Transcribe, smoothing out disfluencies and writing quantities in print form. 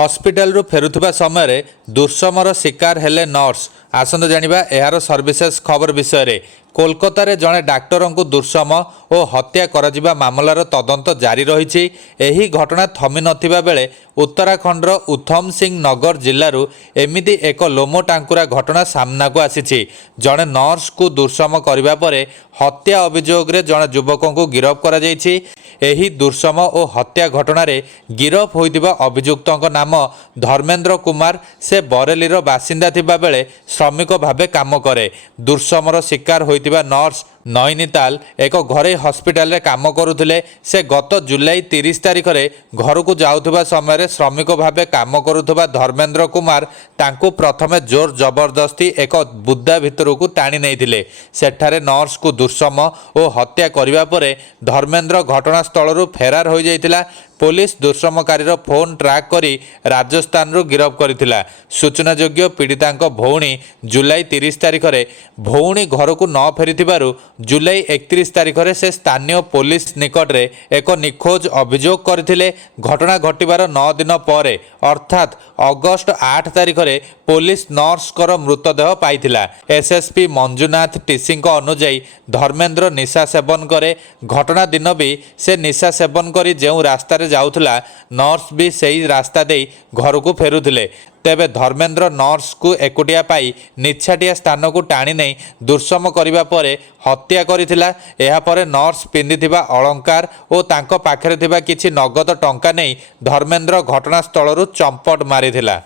Hospital फेरुवा समय दुर्समर शिकार हेले नर्स। आसंतु जानिबा एहार सर्विसेस खबर विषय रे। कोलकाता रे जड़े डाक्टर को दुर्सम और हत्या कराजिबा मामलार तदंत जारी रही। एही घटना थमी नथिबा बेले उत्तराखंडर उधम सिंह नगर जिल्लारू एमिति एक लोमो टांकुरा घटना सामना को आसीछि। जड़े नर्स को दुर्सम करबा परे हत्या अभियोग रे जड़े युवक को गिरफ करा जायछि। एही दुर्सम और हत्या घटना रे गिरफ होइतिबा अभियुक्तक नाम धर्मेंद्र कुमार। से बरेलीर बासिंदा थिबा बेले श्रमिक भावे काम करे। दुर्समर शिकार होइतिबा नर्स नैनीताल एक घरे हॉस्पिटल रे काम करुथिले। से गत जुलाई 30 तारिख रे घर को जाउथबा समय श्रमिक भावे काम करुथबा धर्मेंद्र कुमार तांको प्रथमे जोर जबरदस्ती एक बुद्दा भितर को टाणी नैथिले। सेठारे नर्स को दुर्सम और हत्या करिबा परे धर्मेंद्र घटनास्थल फेरार हो जाइतिला। पुलिस दुर्समकारीर फोन ट्रैक करी राजस्थान रू गिरफ करथिला। सूचनायोग्य पीड़िता भौणी जुलाई 30 तारिख रे भौणी घर को न फेरिथिबारु जुलाई 31 तारिख रे से स्थानीय पुलिस निकट रे एक निखोज अभियोग करथिले। घटना घटिबार 9 दिन परे अर्थात अगस्त 8 तारिख रे पुलिस नर्स कर मृतदेह पाइथिला। एसएसपी मंजुनाथ टीसी अनुजाई धर्मेंद्र निशा सेवन करे। घटना दिन भी से निशा सेवन करी जेउ रास्ता रे जाउथला नर्स भी सही रास्ता दे घर को फेरुथिले। तेबे धर्मेंद्र नर्स को एकुटिया पाई निछाटिया स्थान को टाणी नहीं दुर्सम करिबा परे हत्या करिथिला। एहा परे नर्स पिंधिथिबा अलंकार और तांको पाखरे थिबा किछि नगद टंका नहीं धर्मेंद्र घटनास्थल चंपट मारिथिला।